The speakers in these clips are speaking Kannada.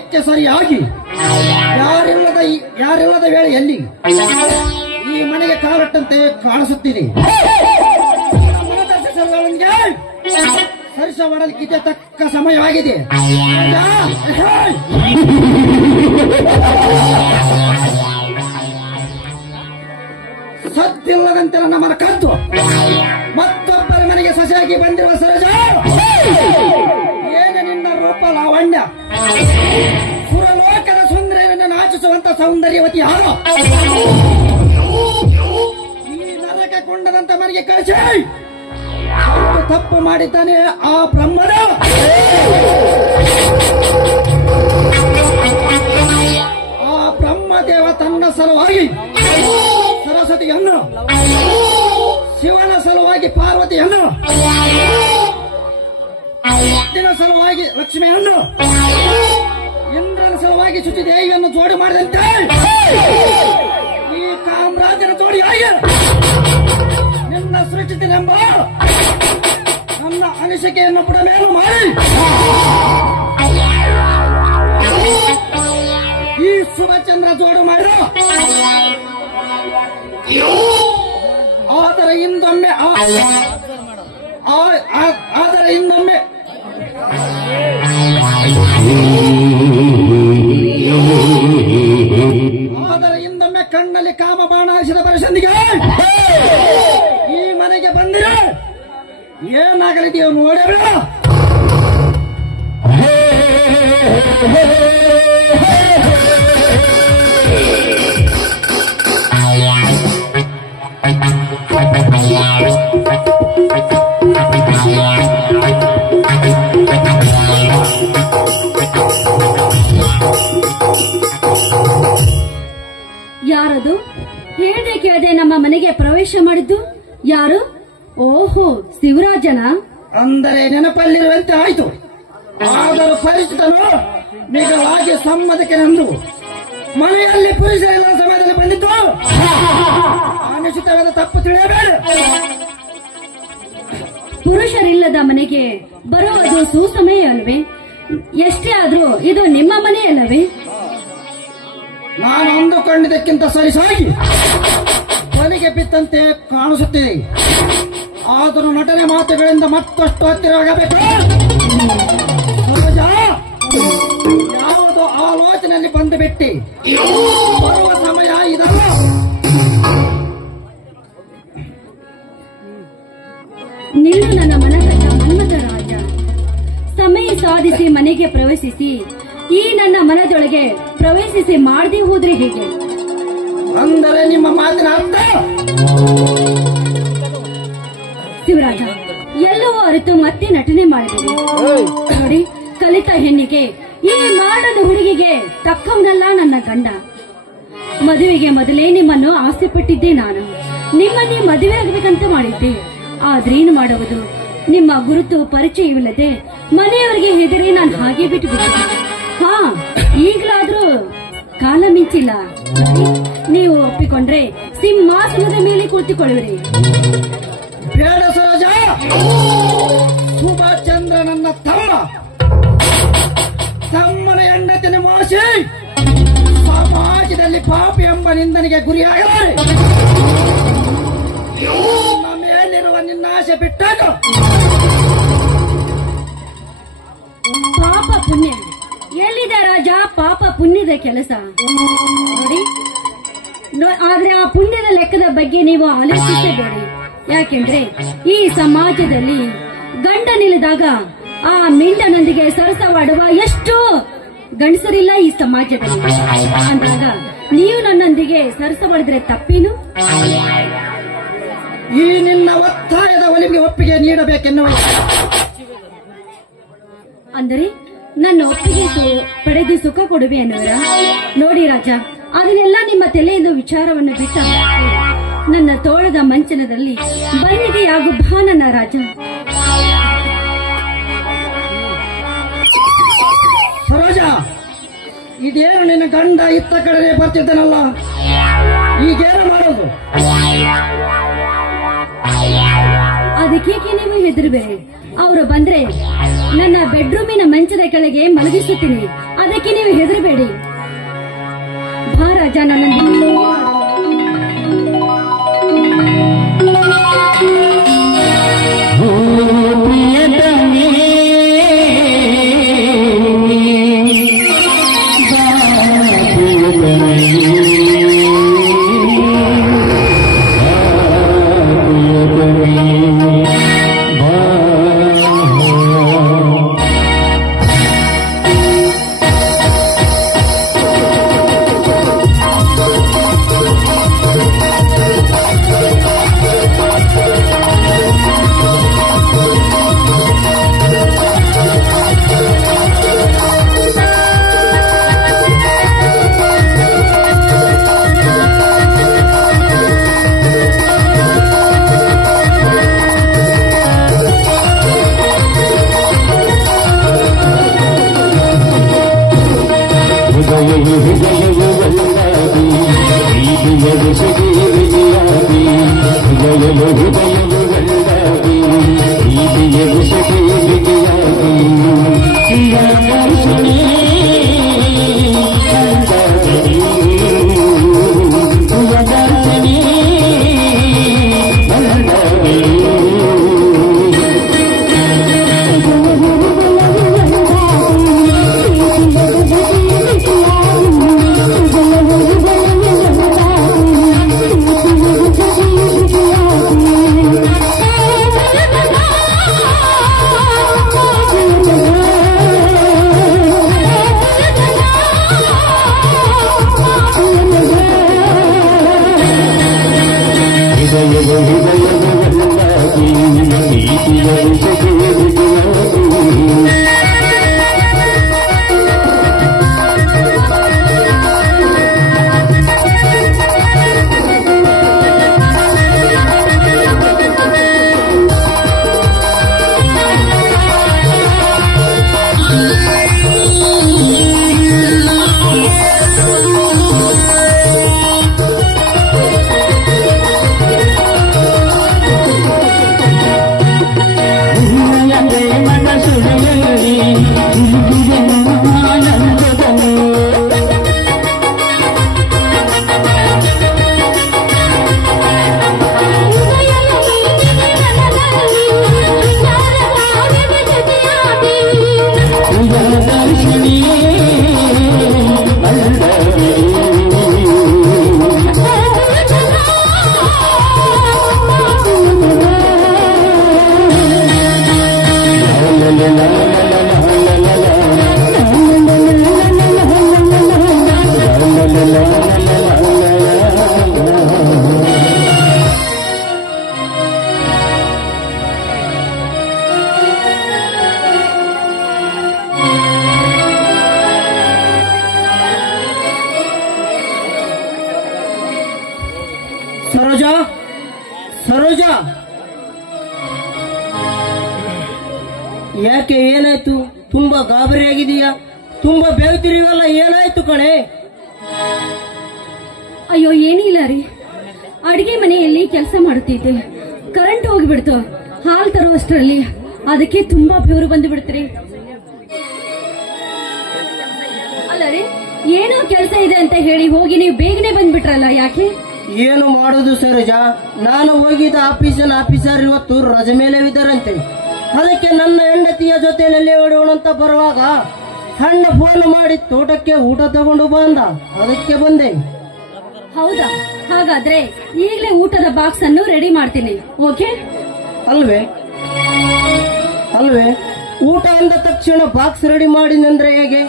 ಸಮಯಕ್ಕೆ ಸರಿಯಾಗಿ ಯಾರಿಲ್ಲದ ವೇಳೆಯಲ್ಲಿ ಈ ಮನೆಗೆ ಕಾಲಟ್ಟಂತೆ ಕಾಣಿಸುತ್ತೀನಿ. ಹರ್ಷ ಮಾಡಲಿಕ್ಕೆ ತಕ್ಕ ಸಮಯವಾಗಿದೆ. ಸದ್ದಿಲ್ಲದಂತೆ ನನ್ನ ಮನ ಕದ್ದು ಮತ್ತೊಬ್ಬರ ಮನೆಗೆ ಸೊಸೆಯಾಗಿ ಬಂದಿರುವ ಸರೋಜ, ಏನೇ ನಿನ್ನ ರೂಪ ಲಾವಣ್ಯ, ಸುರಲೋಕದ ಸುಂದರಿಯನ್ನು ನಾಚಿಸುವಂತ ಸೌಂದರ್ಯವತಿ ಯಾರು? ಈ ನರಕ ಕೊಂಡದಂತ ಮನೆಗೆ ಕಳಿಸಿ ತಪ್ಪು ಮಾಡಿದ್ದಾನೆ ಆ ಬ್ರಹ್ಮದ. ಆ ಬ್ರಹ್ಮದೇವ ತನ್ನ ಸಲುವಾಗಿ ಸರಸ್ವತಿಯನ್ನು, ಶಿವನ ಸಲುವಾಗಿ ಪಾರ್ವತಿಯನ್ನು, ದಿನ ಸಲುವಾಗಿ ಲಕ್ಷ್ಮಿಯನ್ನು, ಇಂದ್ರನ ಸಲುವಾಗಿ ಶುಚಿದೇವಿಯನ್ನು ಜೋಡಿ ಮಾಡಿದಂತೆ ಈ ಕಾಮರಾಜನ ಜೋಡಿಯಾಗಿ ನಿನ್ನ ಸೃಷ್ಟಿನೆಂಬ ನನ್ನ ಅನಿಸಿಕೆಯನ್ನು ಬುಡಮೇಲು ಮಾಡಿ ಈ ಶುಭಚಂದ್ರ ಜೋಡು ಮಾಡ. ಆದರೆ ಇನ್ನೊಮ್ಮೆ ಕಣ್ಣಲ್ಲಿ ಕಾಮ ಬಾಣ ಹಾರಿಸಿದ ಪರಿಸಂದಿಗೆ ಈ ಮನೆಗೆ ಬಂದಿರ ಏನಾಗಲಿದೆಯೋ ನೋಡಬೇಡ. ಯಾರದು? ಕೇಳದೆ ನಮ್ಮ ಮನೆಗೆ ಪ್ರವೇಶ ಮಾಡಿದ್ದು ಯಾರು? ಓಹೋ, ಶಿವರಾಜನ. ಅಂದರೆ ನೆನಪಲ್ಲಿರುವಂತೆ ಆಯ್ತು. ಆದರೂ ಪರಿಚಿತನು ನಿಜವಾಗಿ ಸಮ್ಮತಕ್ಕೆ ನಂದು ಮನೆಯಲ್ಲಿ ಪುರುಷರೆಲ್ಲ ಸಮಯದಲ್ಲಿ ಬಂದಿದ್ದು ಅನಿಶ್ಚಿತವಾದ ತಪ್ಪು ತಿಳಿಯಬೇಡ. ಪುರುಷರಿಲ್ಲದ ಮನೆಗೆ ಬರುವುದು ಸುಸಮಯ ಅಲ್ವೇ? ಎಷ್ಟೇ ಆದ್ರೂ ಇದು ನಿಮ್ಮ ಮನೆ ಅಲ್ಲವೇ? ನಾನು ಅಂದುಕೊಂಡಿದ್ದಕ್ಕಿಂತ ಸರಿಸಾಗಿ ಬಲಿಗೆ ಬಿತ್ತಂತೆ ಕಾಣಿಸುತ್ತಿದೆ. ಆದರೂ ನಟನೆ ಮಾತುಗಳಿಂದ ಮತ್ತಷ್ಟು ಹತ್ತಿರವಾಗಬೇಕು. ಯಾವುದೋ ಆಲೋಚನೆಯಲ್ಲಿ ಬಂದು ಬಿಟ್ಟಿ ಬರುವ ಸಮಯ ಇದಲ್ಲ. ನಿಲ್ಲು ನನ್ನ ಮನಗಂಡ ಮನ್ಮಥ ರಾಜ. ಸಮಯ ಸಾಧಿಸಿ ಮನೆಗೆ ಪ್ರವೇಶಿಸಿ ಈ ನನ್ನ ಮನದೊಳಗೆ ಪ್ರವೇಶಿಸಿ ಮಾಡದೆ ಹೋದ್ರೆ ಹೇಗೆ? ಅಂದರೆ ನಿಮ್ಮ ಮಾತಿನ ಅರ್ಥ? ಶಿವರಾಜ, ಎಲ್ಲವೂ ಅರಿತು ಮತ್ತೆ ನಟನೆ ಮಾಡಿದೆ ನೋಡಿ. ಕಲಿತ ಹೆಣ್ಣಿಗೆ, ಈ ಮಾಡದ ಹುಡುಗಿಗೆ ತಕ್ಕವನಲ್ಲ ನನ್ನ ಗಂಡ. ಮದುವೆಗೆ ಮೊದಲೇ ನಿಮ್ಮನ್ನು ಆಸೆ ಪಟ್ಟಿದ್ದೆ. ನಾನು ನಿಮ್ಮನ್ನೇ ಮದುವೆ ಆಗಬೇಕಂತ ಮಾಡಿದ್ದೆ. ಆದ್ರೇನು ಮಾಡುವುದು? ನಿಮ್ಮ ಗುರುತು ಪರಿಚಯವಿಲ್ಲದೆ ಮನೆಯವರಿಗೆ ಹೆದರಿ ನಾನು ಹಾಗೆ ಬಿಟ್ಟು ಬಿಟ್ಟಿದ್ದೆ. ಹಾ, ಈಗಲಾದ್ರೂ ಕಾಲ ಮಿಂಚಿಲ್ಲ. ನೀವು ಒಪ್ಪಿಕೊಂಡ್ರೆ ಸಿಂಹಾಸನದ ಮೇಲೆ ಕುಳಿತುಕೊಳ್ಳುವಿರಿ. ಬೇಡ ಸರೋಜ, ಸುಭಾಚಂದ್ರ ನನ್ನ ತಮ್ಮನ ಹೆಂಡತಿನ ಮೋಸಿ ಸಮಾಜದಲ್ಲಿ ಪಾಪಿ ಎಂಬ ನಿಂದನೆಗೆ ಗುರಿಯಾಗಲಾರೆ. ಮೇಲಿರುವ ನಿನ್ನ ಆಸೆ ಬಿಟ್ಟಾಗ ಪಾಪ ಪುಣ್ಯ ಎಲ್ಲಿದೆ ರಾಜ? ಪಾಪ ಪುಣ್ಯದ ಕೆಲಸ ನೋಡಿ. ಆದ್ರೆ ಆ ಪುಣ್ಯದ ಲೆಕ್ಕದ ಬಗ್ಗೆ ನೀವು ಆಲೋಚಿಸಬೇಡಿ. ಯಾಕೆಂದ್ರೆ ಈ ಸಮಾಜದಲ್ಲಿ ಗಂಡನಿಲ್ಲದಾಗ ಆ ಮಿಂಡನೊಂದಿಗೆ ಸರಸವಾಡುವ ಎಷ್ಟು ಗಂಡಸರಿಲ್ಲ ಈ ಸಮಾಜದಲ್ಲಿ. ಅಂದಾಗ ನೀವು ನನ್ನೊಂದಿಗೆ ಸರಸವಾಡಿದ್ರೆ ತಪ್ಪೇನು? ಈ ನಿನ್ನ ಒತ್ತಾಯದ ಒಲಿಗೆ ಒಪ್ಪಿಗೆ ನೀಡಬೇಕೆನ್ನುವ ಅಂದರೆ ನನ್ನ ಒಪ್ಪಿಗೆ ಪಡೆದು ಸುಖ ಕೊಡುವೆ ಅನ್ನೋರ? ನೋಡಿ ರಾಜ, ಅದನ್ನೆಲ್ಲ ನಿಮ್ಮ ತಲೆಯಿಂದ ವಿಚಾರವನ್ನು ಬಿಟ್ಟ ನನ್ನ ತೋಳದ ಮಂಚನದಲ್ಲಿ ಬನ್ನಿಗೆಯಾಗು ಬಾ ನನ್ನ ರಾಜ. ಸರೋಜ, ಇದೇನು ನಿನ್ನ ಗಂಡ ಇತ್ತ ಕಡೆ ಬರ್ತಿದ್ದಾನಲ್ಲ, ಈಗೇನು ಮಾಡೋದು? ಅದಕ್ಕೇಕೆ ನೀವು ಹೆದರಬೇಡಿ. ಅವರು ಬಂದ್ರೆ ನನ್ನ ಬೆಡ್ರೂಮಿನ ಮಂಚದ ಕೆಳಗೆ ಮಲಗಿಸುತ್ತೀನಿ. ಅದಕ್ಕೆ ನೀವು ರಾಜ ನನ್ನೊಂದಿಗೆ ಸರೋಜಾ, ಸರೋಜಾ, ಯಾಕೆ ಏನಾಯ್ತು? ತುಂಬಾ ಗಾಬರಿಯಾಗಿದೀಯಾ? ತುಂಬಾ ಬೇಗುತ್ತಿರುವಲ್ಲ, ಏನಾಯ್ತು ಕಣೆ? ಅಯ್ಯೋ ಏನಿಲ್ಲ ರೀ, ಅಡಿಗೆ ಮನೆಯಲ್ಲಿ ಕೆಲಸ ಮಾಡುತ್ತಿದ್ದೆ, ಕರೆಂಟ್ ಹೋಗಿಬಿಡ್ತು. ಹಾಲು ತರುವಷ್ಟರಲ್ಲಿ ಅದಕ್ಕೆ ತುಂಬಾ ಬೆವರು ಬಂದು ಬಿಡ್ತ್ರಿ. ಅಲ್ಲ ರೀ, ಏನೋ ಕೆಲಸ ಇದೆ ಅಂತ ಹೇಳಿ ಹೋಗಿ ನೀವು ಬೇಗನೆ ಬಂದ್ಬಿಟ್ರಲ್ಲ, ಯಾಕೆ? ಏನು ಮಾಡೋದು ಸರೋಜಾ, ನಾನು ಹೋಗಿದ್ದ ಆಫೀಸರ್ ಇವತ್ತು ರಜೆ ಮೇಲೆ ಇದ್ದಾರಂತೆ. ಅದಕ್ಕೆ ನನ್ನ ಹೆಂಡತಿಯ ಜೊತೆಯಲ್ಲಿ ಓಡೋಣ ಅಂತ ಬರುವಾಗ ಅಣ್ಣ ಫೋನ್ ಮಾಡಿ ತೋಟಕ್ಕೆ ಊಟ ತಗೊಂಡು ಬಂದ, ಅದಕ್ಕೆ ಬಂದೆ. ಹೌದಾ? ಹಾಗಾದ್ರೆ ಈಗಲೇ ಊಟದ ಬಾಕ್ಸ್ ಅನ್ನು ರೆಡಿ ಮಾಡ್ತೀನಿ, ಓಕೆ? ಅಲ್ವೇ ಅಲ್ವೇ ಊಟ ಅಂದ ತಕ್ಷಣ ಬಾಕ್ಸ್ ರೆಡಿ ಮಾಡಿನಂದ್ರೆ ಹೇಗೆ?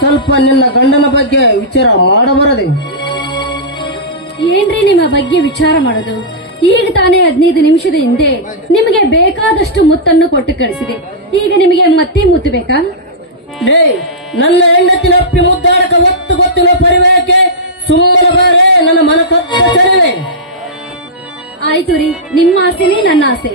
ಸ್ವಲ್ಪ ನಿನ್ನ ಗಂಡನ ಬಗ್ಗೆ ವಿಚಾರ ಮಾಡಬಾರದೆ? ಏನ್ರಿ ನಿಮ್ಮ ಬಗ್ಗೆ ವಿಚಾರ ಮಾಡೋದು? ಈಗ ತಾನೇ 15 ನಿಮಿಷದ ಹಿಂದೆ ನಿಮಗೆ ಬೇಕಾದಷ್ಟು ಮುತ್ತನ್ನು ಕೊಟ್ಟು ಕಳಿಸಿದೆ, ಈಗ ನಿಮಗೆ ಮತ್ತೆ ಮುತ್ತು ಬೇಕಾ? ಲೇ, ನನ್ನ ಹೆಂಡತಿನ ಅಪ್ಪಿ ಮುದ್ದಾಡಕ ಒತ್ತು ಗೊತ್ತಿನ ಪರಿವಾರಕ್ಕೆ ಸುಮ್ಮನೆ ಬಾರೆ, ನನ್ನ ಮನ ಕತ್ತರಿವೆ. ಆಯ್ತು ರೀ, ನಿಮ್ಮ ಆಸೆನೇ ನನ್ನ ಆಸೆ.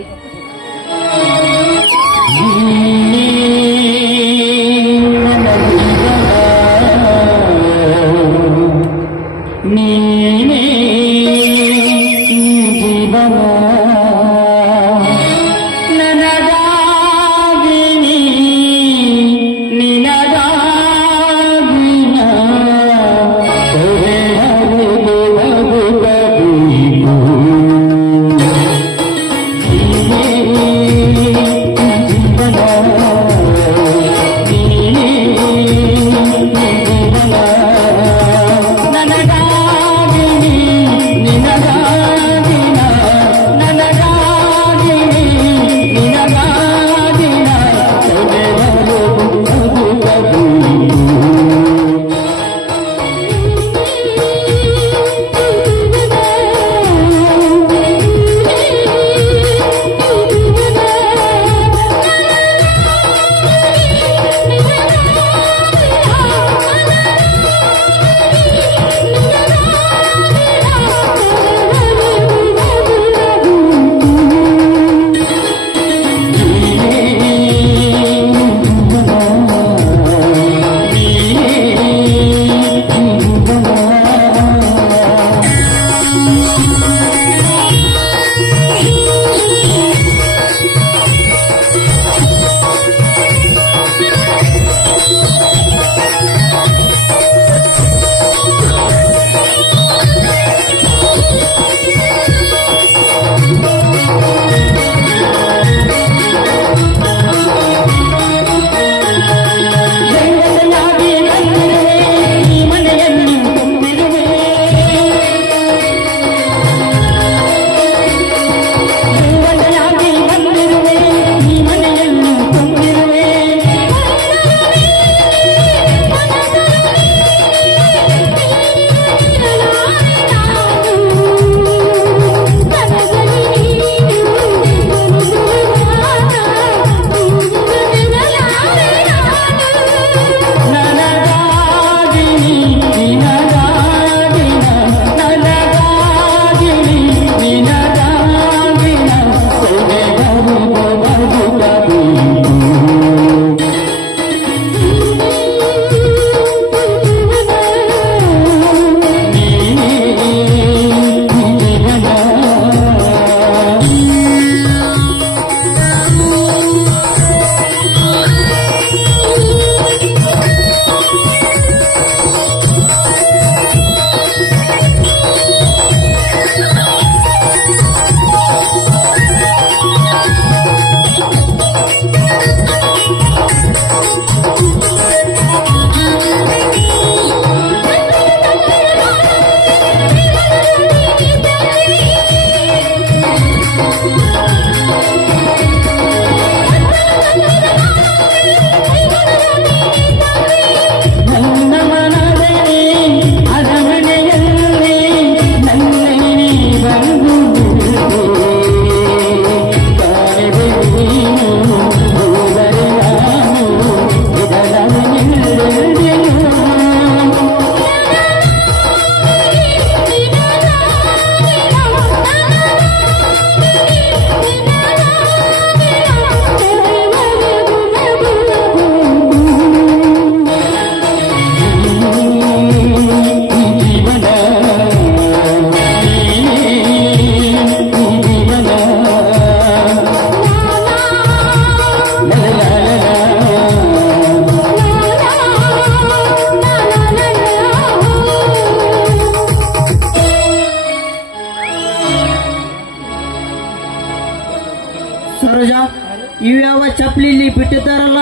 ಇವ್ಯಾವ ಚಪ್ಪಲಿ ಇಲ್ಲಿ ಬಿಟ್ಟಿದ್ದಾರಲ್ಲ,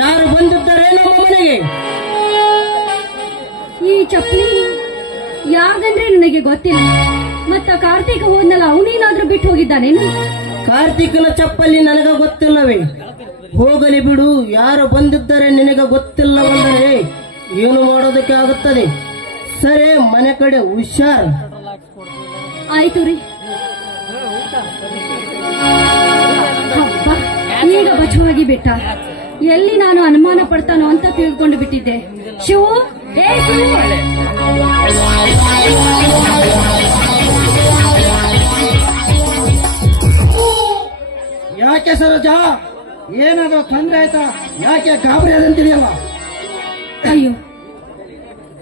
ಯಾರು ಬಂದಿದ್ದಾರೆ ನಮ್ಮ ಮನೆಗೆ? ಈ ಚಪ್ಪಲಿ ಯಾವ್ದಂದ್ರೆ ನನಗೆ ಗೊತ್ತಿಲ್ಲ. ಮತ್ತ ಕಾರ್ತಿಕ್ ಹೋದ್ನಲ್ಲ, ಅವನೇನಾದ್ರೂ ಬಿಟ್ಟು ಹೋಗಿದ್ದಾನೇನು? ಕಾರ್ತಿಕನ ಚಪ್ಪಲಿ ನನಗ ಗೊತ್ತಿಲ್ಲವೇ? ಹೋಗಲಿ ಬಿಡು, ಯಾರು ಬಂದಿದ್ದಾರೆ ನಿನಗ ಗೊತ್ತಿಲ್ಲವೆಂದರೆ ಏನು ಮಾಡೋದಕ್ಕೆ ಆಗುತ್ತದೆ. ಸರಿ, ಮನೆ ಕಡೆ ಹುಷಾರ್. ಆಯ್ತು ರೀ. ಹಬ್ಬ, ಈಗ ಬಚಾವಾಗಿ ಬಿಟ್ಟ. ಎಲ್ಲಿ ನಾನು ಅನುಮಾನ ಪಡ್ತಾನೋ ಅಂತ ತಿಳ್ಕೊಂಡು ಬಿಟ್ಟಿದ್ದೆ. ಶಿವು, ಏ ಶಿವು! ಯಾಕೆ ಸರೋಜಾ, ಏನಾದ್ರೂ ತೊಂದ್ರೆ ಆಯ್ತಾ? ಯಾಕೆ ಗಾಬರಿ ಅದಂತಿದೆಯಲ್ಲ? ಅಯ್ಯೋ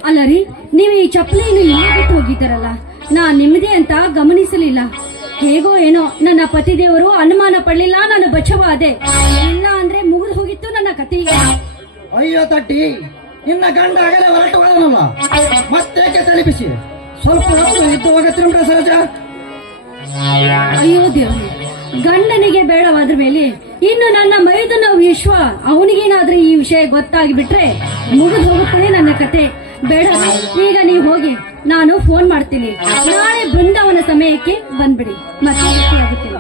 ಅಲ್ಲ ರೀ, ನೀವು ಈ ಚಪ್ಪಲಿಯನ್ನು ಇಲ್ಲಿ ಬಿಟ್ಟು ಹೋಗಿದ್ದಾರಲ್ಲ, ನಾ ನಿಮ್ಮದೇ ಅಂತ ಗಮನಿಸಲಿಲ್ಲ. ಹೇಗೋ ಏನೋ ನನ್ನ ಪತಿದೇವರು ಅನುಮಾನ ಪಡಲಿಲ್ಲ, ನಾನು ಬಚಾವಾದೆ. ಇಲ್ಲ ಅಂದ್ರೆ ಮುಗಿದು ಹೋಗಿತ್ತು ನನ್ನ ಕತೆ. ಅಯ್ಯೋ ತಟ್ಟಿ, ನಿನ್ನ ಗಂಡ ಆಗಲೇ ಹೊರಟುಗಳಲ್ಲ, ಮತ್ತೇಕೆ ತಲೆಬಿಸಿ? ಸ್ವಲ್ಪ ಹೊತ್ತು ಇದ್ದು ಹೋಗತ್ತಿರ ಸರೋಜಾ. ಅಯ್ಯೋ ದೇವ್ರೆ, ಗಂಡನಿಗೆ ಬೇಡವಾದ್ರ ಮೇಲೆ ಇನ್ನು ನನ್ನ ಮೈದುನ ವಿಶ್ವ ಅವನಿಗೇನಾದ್ರೂ ಈ ವಿಷಯ ಗೊತ್ತಾಗಿ ಬಿಟ್ರೆ ಮುಗಿದು ಹೋಗುತ್ತದೆ ನನ್ನ ಕತೆ. ಬೇಡ, ಈಗ ನೀವು ಹೋಗಿ, ನಾನು ಫೋನ್ ಮಾಡ್ತೀನಿ. ನಾಳೆ ಬೃಂದಾವನ ಸಮಯಕ್ಕೆ ಬಂದ್ಬಿಡಿ, ಮತ್ತೆ ಆಗುತ್ತಿಲ್ಲ.